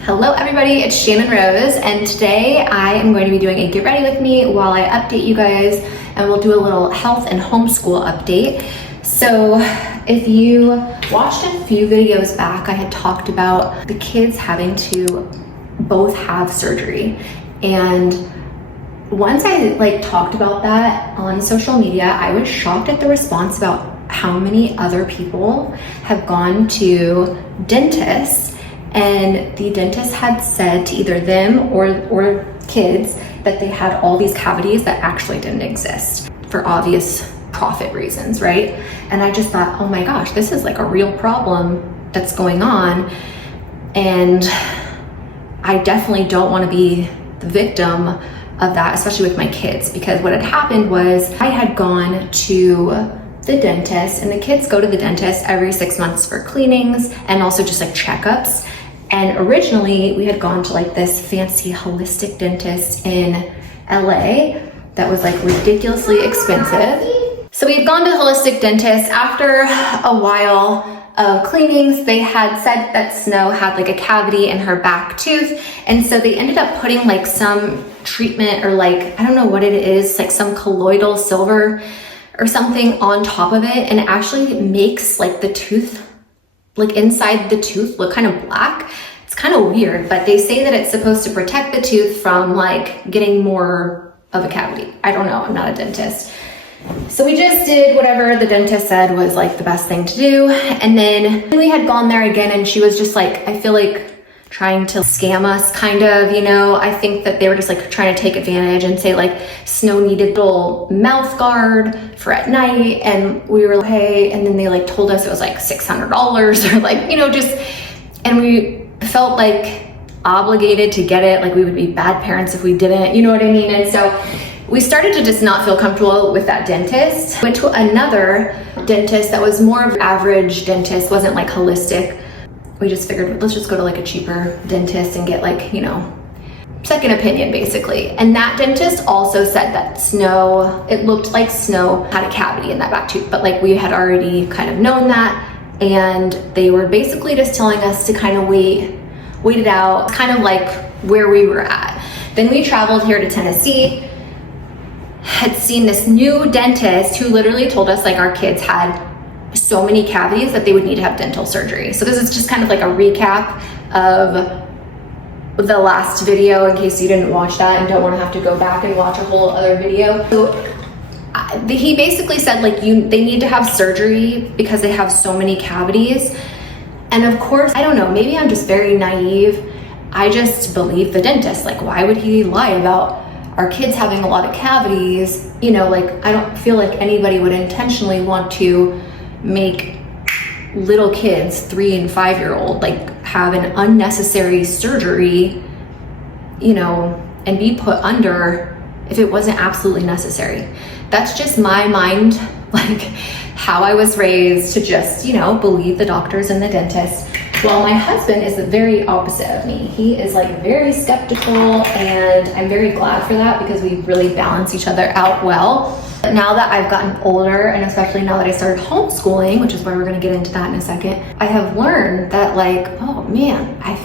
Hello everybody, it's Shannon Rose, and today I am going to be doing a get ready with me while I update you guys, and we'll do a little health and homeschool update. So if you watched a few videos back, I had talked about the kids having to both have surgery. And once I talked about that on social media, I was shocked at the response about how many other people have gone to dentists, and the dentist had said to either them or kids that they had all these cavities that actually didn't exist for obvious profit reasons, right? And I just thought, oh my gosh, this is like a real problem that's going on, and I definitely don't want to be the victim of that, especially with my kids, because what had happened was I had gone to the dentist, and the kids go to the dentist every 6 months for cleanings and also just like checkups. And originally we had gone to like this fancy holistic dentist in LA that was like ridiculously expensive. So we had gone to the holistic dentist. After a while of cleanings, they had said that Snow had like a cavity in her back tooth. And so they ended up putting like some treatment, or like, I don't know what it is, like some colloidal silver or something on top of it. And it actually makes like the tooth, like inside the tooth, look kind of black. It's kind of weird, but they say that it's supposed to protect the tooth from like getting more of a cavity. I don't know, I'm not a dentist. So we just did whatever the dentist said was like the best thing to do. And then we had gone there again, and she was just like, I feel like trying to scam us kind of, you know. I think that they were just like trying to take advantage and say like Snow needed a little mouth guard for at night, and we were like, hey, and then they like told us it was like $600 or like, you know, just, and we felt like obligated to get it, like we would be bad parents if we didn't, you know what I mean? And so we started to just not feel comfortable with that dentist. Went to another dentist that was more of an average dentist, wasn't like holistic. We just figured, let's just go to like a cheaper dentist and get like, you know, second opinion basically. And that dentist also said that Snow, it looked like Snow had a cavity in that back tooth, but like we had already kind of known that. And they were basically just telling us to kind of wait it out, kind of like where we were at. Then we traveled here to Tennessee, had seen this new dentist who literally told us like our kids had so many cavities that they would need to have dental surgery. So this is just kind of like a recap of the last video in case you didn't watch that and don't want to have to go back and watch a whole other video. So he basically said like they need to have surgery because they have so many cavities. And of course, I don't know, maybe I'm just very naive. I just believe the dentist. Like, why would he lie about our kids having a lot of cavities? You know, like I don't feel like anybody would intentionally want to make little kids, 3 and 5 year old, like have an unnecessary surgery, you know, and be put under if it wasn't absolutely necessary. That's just my mind, like how I was raised to just, you know, believe the doctors and the dentists. Well, my husband is the very opposite of me. He is like very skeptical, and I'm very glad for that because we really balance each other out well. But now that I've gotten older, and especially now that I started homeschooling, which is where we're gonna get into that in a second, I have learned that like, oh man, I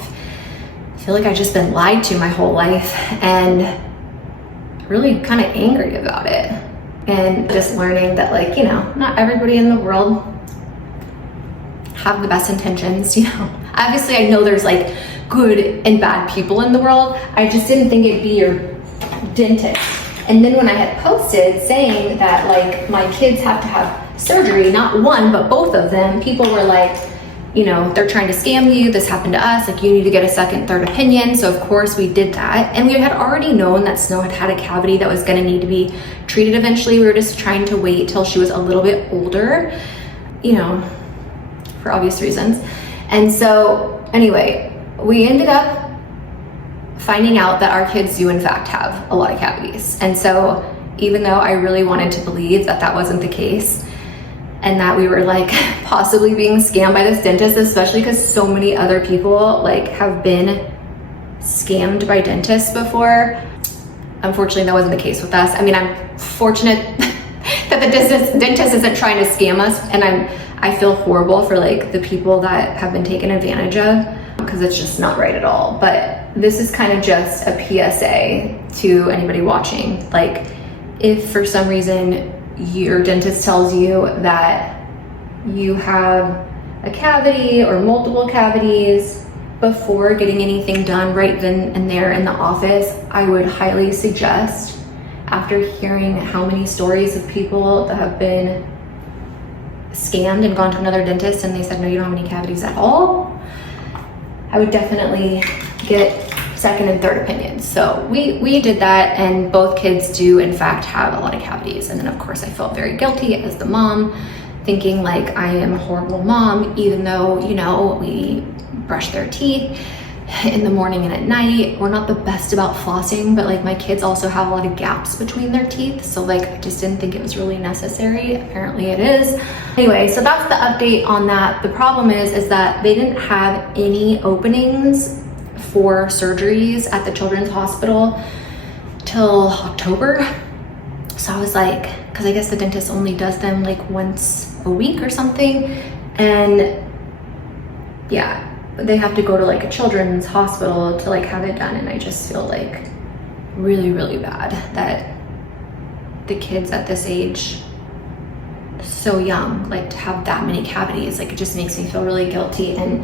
feel like I've just been lied to my whole life, and really kind of angry about it. And just learning that like, you know, not everybody in the world have the best intentions, you know. Obviously I know there's like good and bad people in the world. I just didn't think it'd be your dentist. And then when I had posted saying that like my kids have to have surgery, not one, but both of them, people were like, you know, they're trying to scam you. This happened to us. Like you need to get a second, third opinion. So of course we did that. And we had already known that Snow had had a cavity that was going to need to be treated eventually. We were just trying to wait till she was a little bit older, you know, for obvious reasons. And so anyway, we ended up finding out that our kids do in fact have a lot of cavities. And so even though I really wanted to believe that that wasn't the case, and that we were like possibly being scammed by this dentist, especially because so many other people like have been scammed by dentists before. Unfortunately, that wasn't the case with us. I mean, I'm fortunate that the dentist isn't trying to scam us, and I feel horrible for like the people that have been taken advantage of. because it's just not right at all. But this is kind of just a PSA to anybody watching. Like, if for some reason your dentist tells you that you have a cavity or multiple cavities, before getting anything done right then and there in the office, I would highly suggest, after hearing how many stories of people that have been scammed and gone to another dentist and they said, no, you don't have any cavities at all, I would definitely get second and third opinions. So we did that, and both kids do in fact have a lot of cavities. And then of course I felt very guilty as the mom, thinking like I am a horrible mom, even though, you know, we brush their teeth in the morning and at night. We're not the best about flossing, but like my kids also have a lot of gaps between their teeth. So like, I just didn't think it was really necessary. Apparently it is. Anyway, so that's the update on that. The problem is that they didn't have any openings for surgeries at the children's hospital till October. So I was like, cause I guess the dentist only does them like once a week or something. And yeah, they have to go to like a children's hospital to like have it done. And I just feel like really, really bad that the kids at this age, so young, like to have that many cavities. Like, it just makes me feel really guilty, and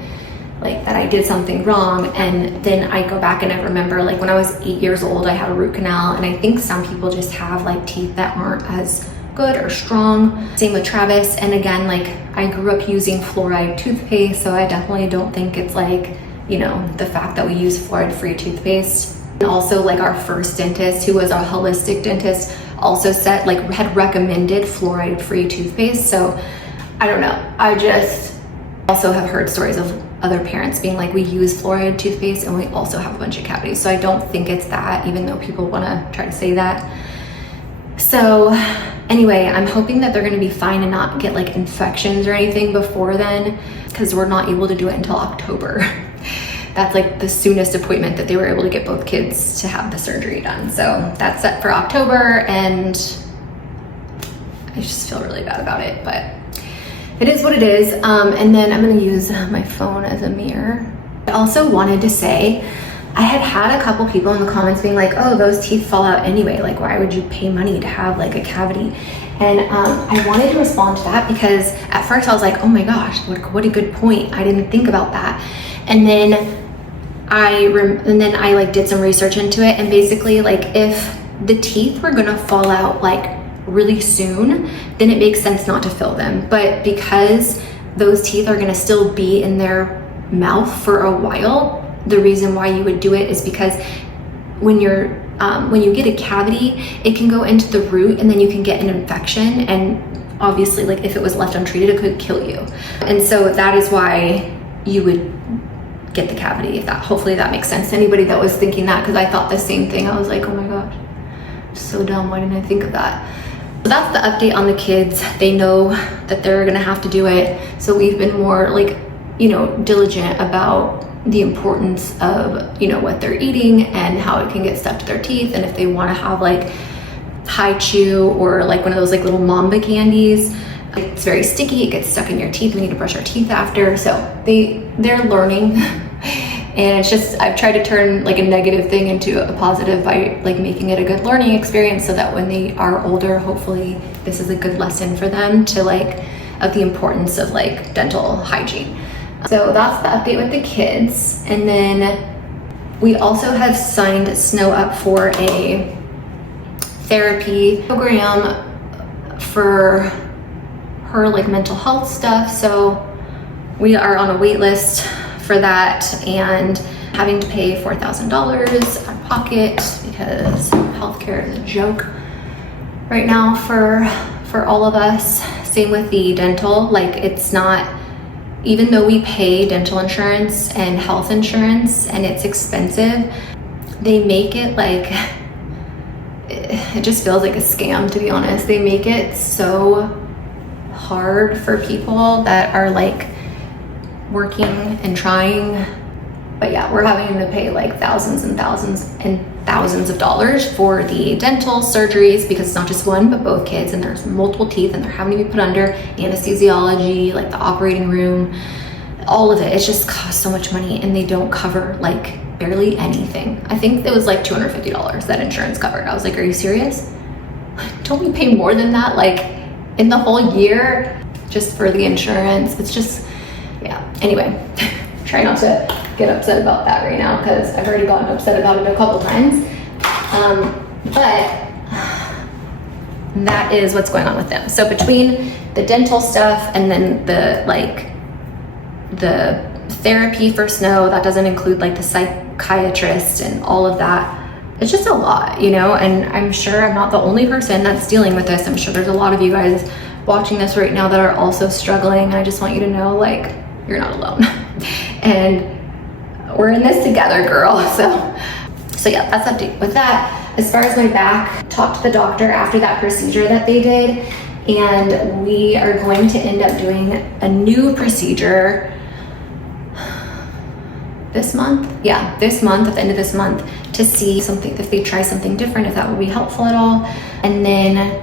like that I did something wrong. And then I go back and I remember like when I was 8 years old, I had a root canal. And I think some people just have like teeth that aren't as good or strong. Same with Travis. And again, like I grew up using fluoride toothpaste, so I definitely don't think it's like, you know, the fact that we use fluoride-free toothpaste. And also like our first dentist, who was a holistic dentist, also said like had recommended fluoride-free toothpaste. So I don't know. I just also have heard stories of other parents being like, we use fluoride toothpaste and we also have a bunch of cavities. So I don't think it's that, even though people want to try to say that. So anyway, I'm hoping that they're going to be fine and not get like infections or anything before then, because we're not able to do it until October. That's like the soonest appointment that they were able to get both kids to have the surgery done. So that's set for October, and I just feel really bad about it, but it is what it is. And then I'm going to use my phone as a mirror. I also wanted to say, I had a couple people in the comments being like, oh, those teeth fall out anyway. Like, why would you pay money to have like a cavity? And I wanted to respond to that, because at first I was like, oh my gosh, what a good point. I didn't think about that. And then I like did some research into it, and basically like if the teeth were gonna fall out like really soon, then it makes sense not to fill them. But because those teeth are gonna still be in their mouth for a while, the reason why you would do it is because when you get a cavity, it can go into the root and then you can get an infection, and obviously like if it was left untreated, it could kill you. And so that is why you would get the cavity. Hopefully that makes sense to anybody that was thinking that, because I thought the same thing. I was like, oh my gosh, so dumb, why didn't I think of that? So that's the update on the kids. They know that they're gonna have to do it, so we've been more like, you know, diligent about the importance of, you know, what they're eating and how it can get stuck to their teeth. And if they want to have like high chew or like one of those like little Mamba candies, it's very sticky, it gets stuck in your teeth, we need to brush our teeth after. So they're learning. And it's just, I've tried to turn like a negative thing into a positive by like making it a good learning experience, so that when they are older, hopefully this is a good lesson for them to like, of the importance of like dental hygiene. So that's the update with the kids. And then we also have signed Snow up for a therapy program for her like mental health stuff. So we are on a wait list for that, and having to pay $4,000 out of pocket, because healthcare is a joke right now for all of us. Same with the dental. Like, it's not, even though we pay dental insurance and health insurance and it's expensive, they make it like, it just feels like a scam, to be honest. They make it so hard for people that are like working and trying. But yeah, we're having to pay like thousands and thousands and thousands of dollars for the dental surgeries, because it's not just one but both kids, and there's multiple teeth, and they're having to be put under anesthesiology, like the operating room. all of it. It just costs so much money and they don't cover like barely anything. I think it was like $250 that insurance covered. I was like, are you serious? Don't we pay more than that like in the whole year just for the insurance? It's just, yeah. Anyway, try not to get upset about that right now because I've already gotten upset about it a couple times. But that is what's going on with them. So between the dental stuff and then the therapy for Snow, that doesn't include like the psychiatrist and all of that. It's just a lot, you know, and I'm sure I'm not the only person that's dealing with this. I'm sure there's a lot of you guys watching this right now that are also struggling. And I just want you to know, like, you're not alone. And we're in this together, girl. So yeah, that's update with that. As far as my back, talked to the doctor after that procedure that they did, and we are going to end up doing a new procedure this month. Yeah, this month, at the end of this month, to see something, if they try something different, if that would be helpful at all. And then,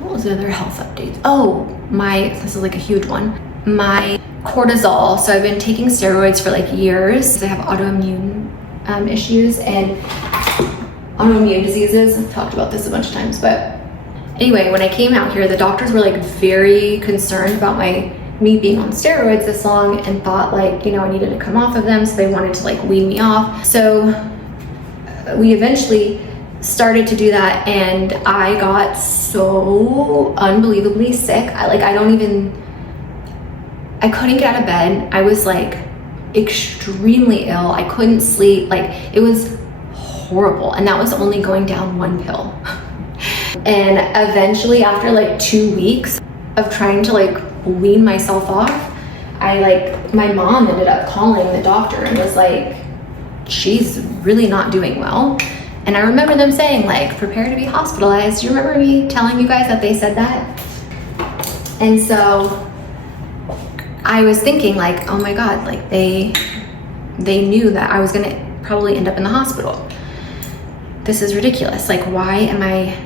what was the other health updates? Oh, this is like a huge one. My cortisol. So I've been taking steroids for like years. I have autoimmune issues and autoimmune diseases. I've talked about this a bunch of times, but anyway, when I came out here, the doctors were like very concerned about me being on steroids this long and thought like, you know, I needed to come off of them. So they wanted to like wean me off. So we eventually started to do that, and I got so unbelievably sick. I couldn't get out of bed. I was like extremely ill. I couldn't sleep. Like, it was horrible. And that was only going down one pill. And eventually, after like 2 weeks of trying to like wean myself off, my mom ended up calling the doctor and was like, she's really not doing well. And I remember them saying like, prepare to be hospitalized. Do you remember me telling you guys that they said that? And so I was thinking like, oh my God, like they knew that I was gonna probably end up in the hospital. This is ridiculous. Like, why am I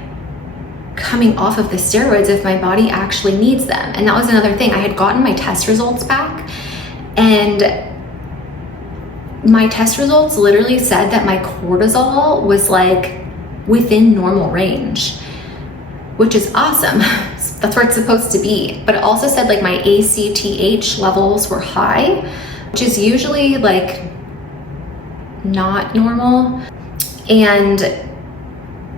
coming off of the steroids if my body actually needs them? And that was another thing. I had gotten my test results back, and my test results literally said that my cortisol was like within normal range, which is awesome. That's where it's supposed to be. But it also said like my ACTH levels were high, which is usually like not normal. And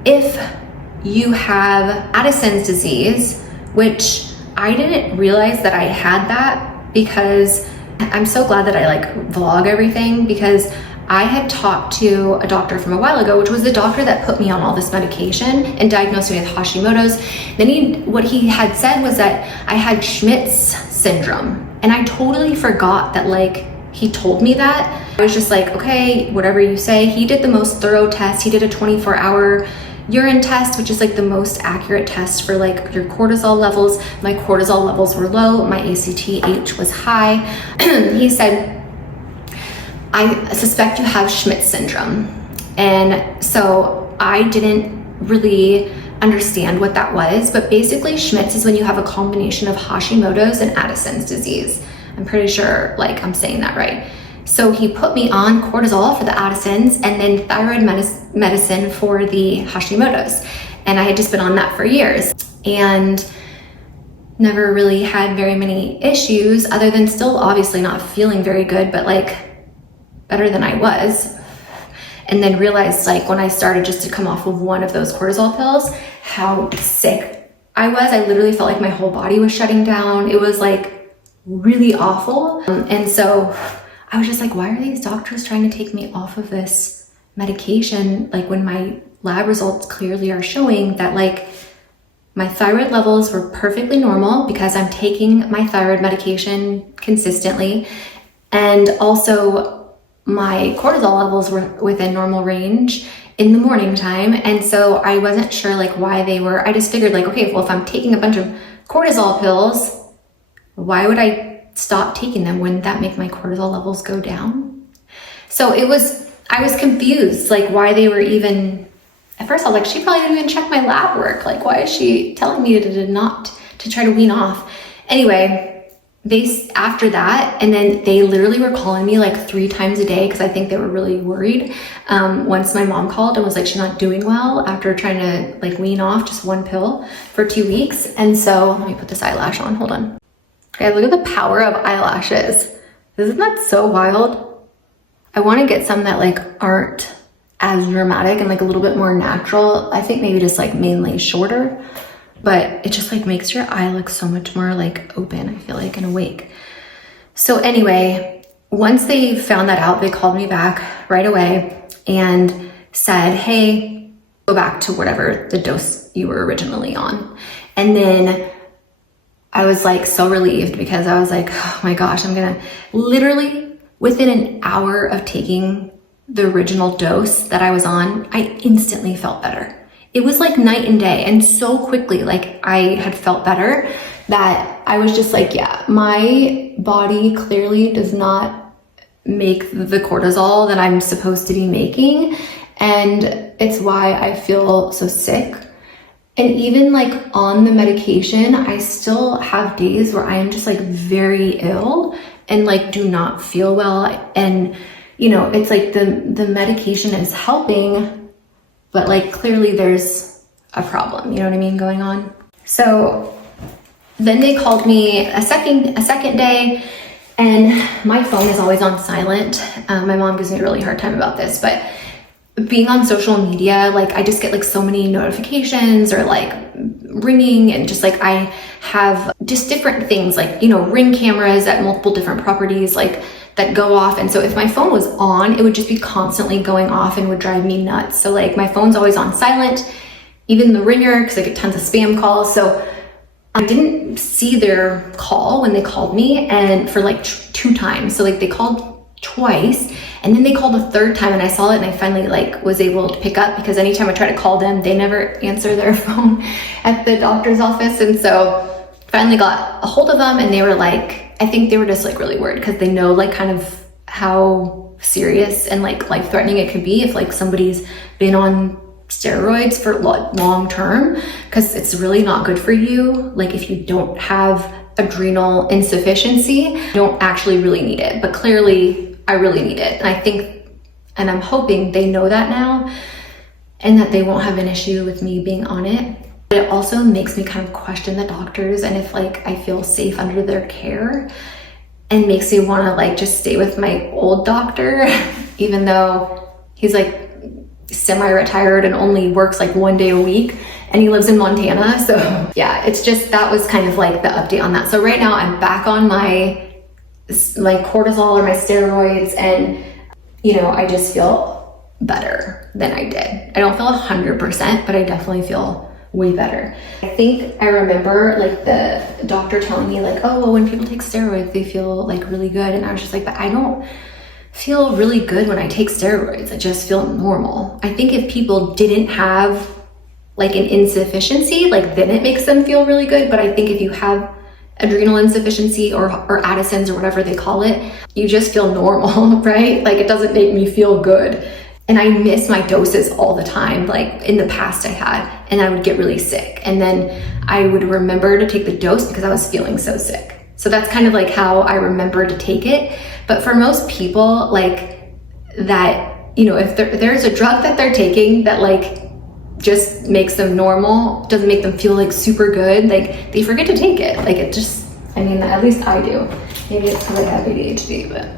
if you have Addison's disease, which I didn't realize that I had that, because I'm so glad that I like vlog everything, because I had talked to a doctor from a while ago, which was the doctor that put me on all this medication and diagnosed me with Hashimoto's. Then what he had said was that I had Schmidt's syndrome. And I totally forgot that like he told me that. I was just like, okay, whatever you say. He did the most thorough test. He did a 24-hour urine test, which is like the most accurate test for like your cortisol levels. My cortisol levels were low. My ACTH was high. He said, I suspect you have Schmidt's syndrome. And so I didn't really understand what that was, but basically Schmidt's is when you have a combination of Hashimoto's and Addison's disease. I'm pretty sure like I'm saying that right. So he put me on cortisol for the Addison's and then thyroid medicine for the Hashimoto's. And I had just been on that for years and never really had very many issues, other than still obviously not feeling very good, but like better than I was. And then realized like when I started just to come off of one of those cortisol pills, how sick I was. I literally felt like my whole body was shutting down. It was like really awful. And so I was just like, why are these doctors trying to take me off of this medication? Like when my lab results clearly are showing that like my thyroid levels were perfectly normal because I'm taking my thyroid medication consistently. And also my cortisol levels were within normal range in the morning time. And so I wasn't sure like why they were. I just figured like, okay, well, if I'm taking a bunch of cortisol pills, why would I stop taking them? Wouldn't that make my cortisol levels go down? So I was confused, like why they were even, at first I was like, she probably didn't even check my lab work. Like, why is she telling me to try to wean off? Anyway, after that, and then they literally were calling me like 3 times a day because I think they were really worried. Once my mom called and was like, she's not doing well after trying to like wean off just 1 pill for 2 weeks. And so let me put this eyelash on, hold on. Okay, look at the power of eyelashes. Isn't that so wild? I want to get some that like aren't as dramatic and like a little bit more natural. I think maybe just like mainly shorter, but it just like makes your eye look so much more like open, I feel like, and awake. So anyway, once they found that out, they called me back right away and said, hey, go back to whatever the dose you were originally on. And then I was like so relieved because I was like, oh my gosh, I'm gonna literally within an hour of taking the original dose that I was on, I instantly felt better. It was like night and day, and so quickly, like I had felt better that I was just like, yeah, my body clearly does not make the cortisol that I'm supposed to be making. And it's why I feel so sick. And even like on the medication, I still have days where I am just like very ill and like do not feel well. And you know, it's like the medication is helping, but like clearly there's a problem, you know what I mean, going on. So then they called me a second day, and my phone is always on silent. My mom gives me a really hard time about this, but being on social media, like I just get like so many notifications or like ringing, and just like I have just different things like, you know, Ring cameras at multiple different properties like that go off. And so if my phone was on, it would just be constantly going off and would drive me nuts. So like my phone's always on silent, even the ringer, because I get tons of spam calls. So I didn't see their call when they called me, and for like 2 times. So like they called twice, and then they called a 3rd time, and I saw it, and I finally like was able to pick up, because anytime I try to call them, they never answer their phone at the doctor's office. And so finally got a hold of them, and they were like, I think they were just like really worried because they know like kind of how serious and like life-threatening it could be if like somebody's been on steroids for long term, because it's really not good for you. Like if you don't have adrenal insufficiency, you don't actually really need it, but clearly I really need it. And I think, and I'm hoping they know that now, and that they won't have an issue with me being on it. But it also makes me kind of question the doctors and if like I feel safe under their care, and makes me want to like just stay with my old doctor, even though he's like semi-retired and only works like 1 day a week, and he lives in Montana. So yeah, it's just, that was kind of like the update on that. So right now I'm back on my like cortisol or my steroids, and you know, I just feel better than I did. I don't feel 100%, but I definitely feel way better. I think I remember like the doctor telling me like, oh, well, when people take steroids, they feel like really good. And I was just like, but I don't feel really good when I take steroids. I just feel normal. I think if people didn't have like an insufficiency, like then it makes them feel really good. But I think if you have adrenal insufficiency or Addison's or whatever they call it, you just feel normal, right? Like it doesn't make me feel good. And I miss my doses all the time. Like in the past I had, and I would get really sick. And then I would remember to take the dose because I was feeling so sick. So that's kind of like how I remember to take it. But for most people, like that, you know, if there's a drug that they're taking that like just makes them normal, doesn't make them feel like super good, like they forget to take it. Like it just, I mean, at least I do. Maybe it's because I have ADHD, but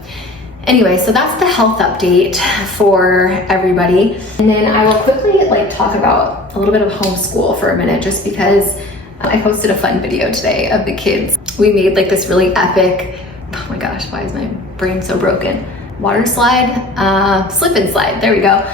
anyway, so that's the health update for everybody. And then I will quickly like talk about a little bit of homeschool for a minute, just because I posted a fun video today of the kids. We made like this really epic, oh my gosh, why is my brain so broken? Water slide, slip and slide, there we go.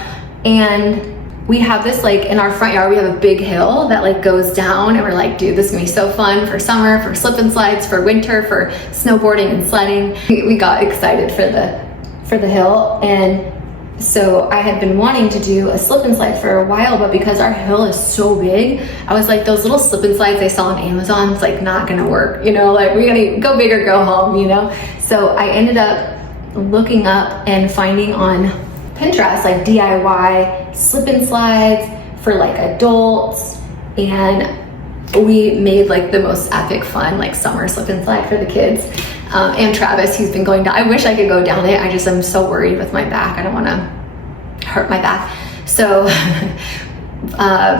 And we have this like in our front yard, we have a big hill that like goes down, and we're like, dude, this is gonna be so fun for summer, for slip and slides, for winter, for snowboarding and sledding. We got excited for the hill. And so I had been wanting to do a slip and slide for a while, but because our hill is so big, I was like, those little slip and slides I saw on Amazon, it's like not gonna work, you know, like we gotta go big or go home, you know? So I ended up looking up and finding on Pinterest like DIY slip and slides for like adults, and we made like the most epic fun like summer slip and slide for the kids. And Travis, he's been going down. I wish I could go down it. I just am so worried with my back. I don't want to hurt my back. So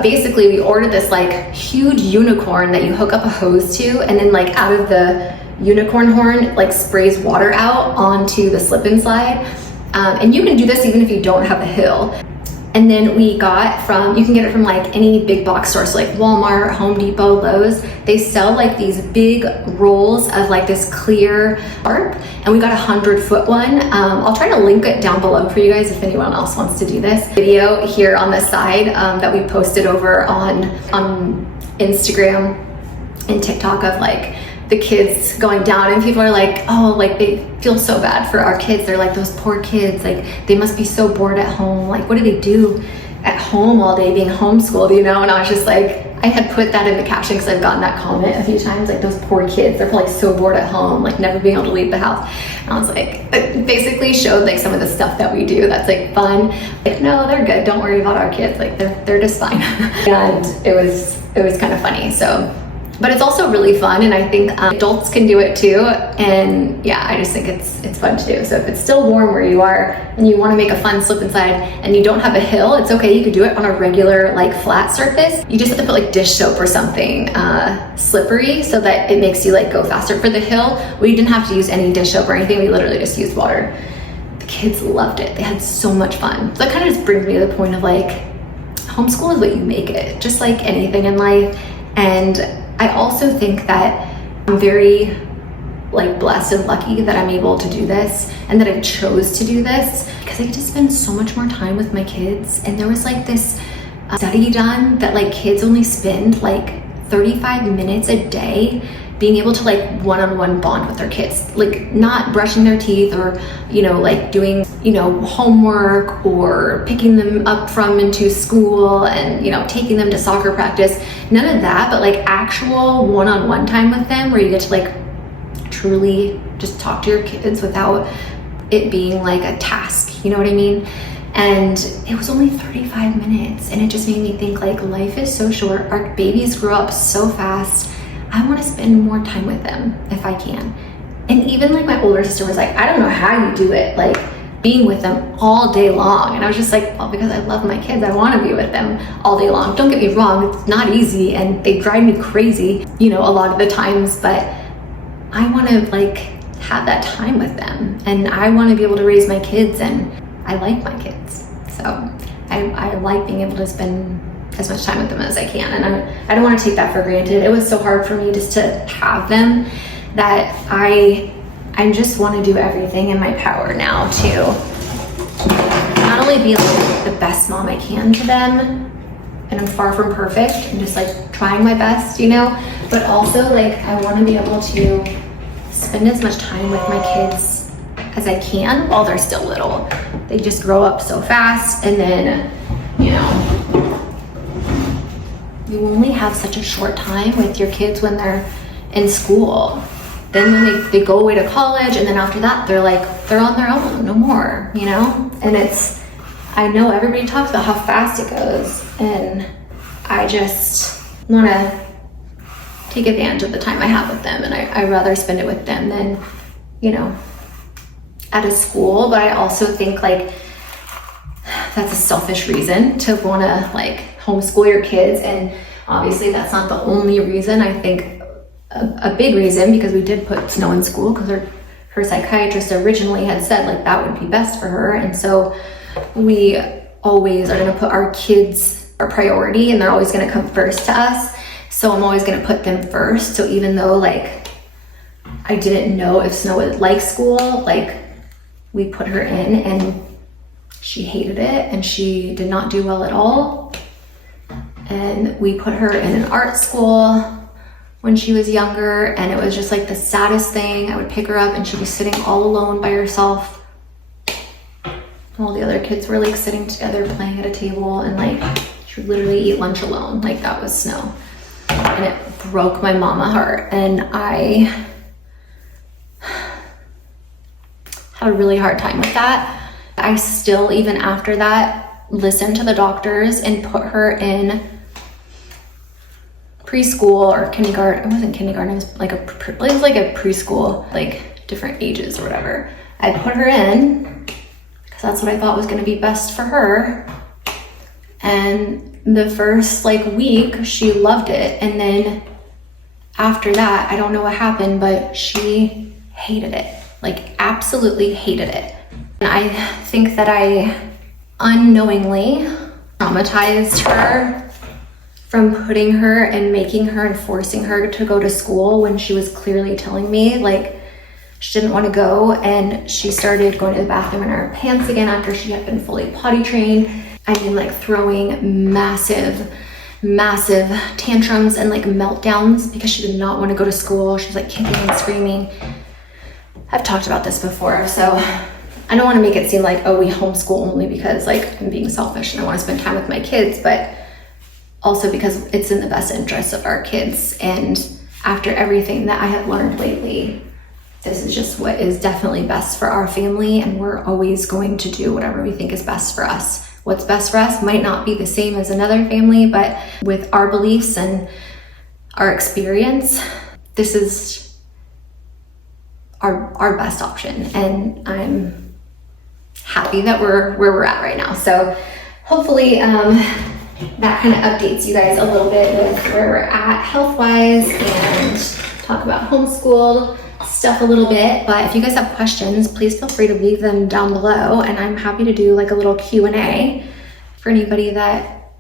basically we ordered this like huge unicorn that you hook up a hose to, and then like out of the unicorn horn like sprays water out onto the slip and slide. And you can do this even if you don't have a hill. And then we got from, you can get it from like any big box store, so like Walmart, Home Depot, Lowe's. They sell like these big rolls of like this clear tarp, and we got 100-foot one. I'll try to link it down below for you guys if anyone else wants to do this. Video here on the side that we posted over on Instagram and TikTok of like the kids going down, and people are like, oh, like they feel so bad for our kids. They're like, those poor kids, like they must be so bored at home. Like what do they do at home all day being homeschooled, you know? And I was just like, I had put that in the caption because I've gotten that comment a few times, like those poor kids, they're probably so bored at home, like never being able to leave the house. And I was like, it basically showed like some of the stuff that we do that's like fun. Like, no, they're good, don't worry about our kids, like they're just fine. And it was kind of funny. So, but it's also really fun, and I think adults can do it too. And yeah, I just think it's fun to do. So if it's still warm where you are and you want to make a fun slip and slide and you don't have a hill, it's okay. You could do it on a regular like flat surface. You just have to put like dish soap or something slippery so that it makes you like go faster. For the hill, we didn't have to use any dish soap or anything. We literally just used water. The kids loved it. They had so much fun. So that kind of just brings me to the point of like, homeschool is what you make it, just like anything in life. And I also think that I'm very like blessed and lucky that I'm able to do this and that I chose to do this, because I get to spend so much more time with my kids. And there was like this study done that like kids only spend like 35 minutes a day being able to like one-on-one bond with their kids, like not brushing their teeth or, you know, like doing, you know, homework or picking them up from into school and, you know, taking them to soccer practice, none of that, but like actual one-on-one time with them where you get to like truly just talk to your kids without it being like a task, you know what I mean? And it was only 35 minutes, and it just made me think like life is so short. Our babies grow up so fast. I want to spend more time with them if I can. And even like my older sister was like, I don't know how you do it, like being with them all day long. And I was just like, well, because I love my kids, I want to be with them all day long. Don't get me wrong, it's not easy and they drive me crazy, you know, a lot of the times, but I want to like have that time with them, and I want to be able to raise my kids, and I like my kids. So I like being able to spend as much time with them as I can, and I don't want to take that for granted. It was so hard for me just to have them that I just want to do everything in my power now to not only be like the best mom I can to them, and I'm far from perfect, I'm just like trying my best, you know, but also like I want to be able to spend as much time with my kids as I can while they're still little. They just grow up so fast, and then, you know, you only have such a short time with your kids when they're in school. Then when they go away to college, and then after that they're on their own, no more, you know? And I know everybody talks about how fast it goes, and I just want to take advantage of the time I have with them, and I'd rather spend it with them than, you know, at a school. But I also think like that's a selfish reason to want to like homeschool your kids, and obviously that's not the only reason. I think a big reason, because we did put Snow in school because her psychiatrist originally had said like that would be best for her, and so we always are going to put our kids our priority, and they're always going to come first to us. So I'm always going to put them first. So even though like I didn't know if Snow would like school, like we put her in and she hated it and she did not do well at all. And we put her in an art school when she was younger, and it was just like the saddest thing. I would pick her up and she'd be sitting all alone by herself. All the other kids were like sitting together playing at a table, and like she would literally eat lunch alone. Like that was Snow. And it broke my mama heart, and I had a really hard time with that. I still, even after that, listened to the doctors and put her in preschool or kindergarten. It wasn't kindergarten, it was like a preschool, like different ages or whatever. I put her in because that's what I thought was gonna be best for her. And the first like week, she loved it. And then after that, I don't know what happened, but she hated it, like absolutely hated it. And I think that I unknowingly traumatized her from putting her and making her and forcing her to go to school when she was clearly telling me like she didn't want to go. And she started going to the bathroom in her pants again after she had been fully potty trained. I mean, like throwing massive tantrums and like meltdowns because she did not want to go to school. She was like kicking and screaming. I've talked about this before, so I don't want to make it seem like, oh, we homeschool only because like I'm being selfish and I want to spend time with my kids, but also because it's in the best interest of our kids. And after everything that I have learned lately, this is just what is definitely best for our family, and we're always going to do whatever we think is best for us. What's best for us might not be the same as another family, but with our beliefs and our experience, this is our best option. And I'm happy that we're where we're at right now. So hopefully that kind of updates you guys a little bit with where we're at health-wise, and talk about homeschool stuff a little bit. But if you guys have questions, please feel free to leave them down below, and I'm happy to do like a little Q&A for anybody that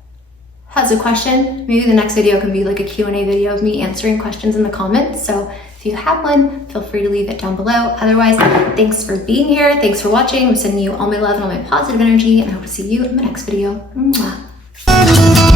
has a question. Maybe the next video can be like a Q&A video of me answering questions in the comments. So if you have one, feel free to leave it down below. Otherwise, thanks for being here. Thanks for watching. I'm sending you all my love and all my positive energy, and I hope to see you in my next video. Mwah.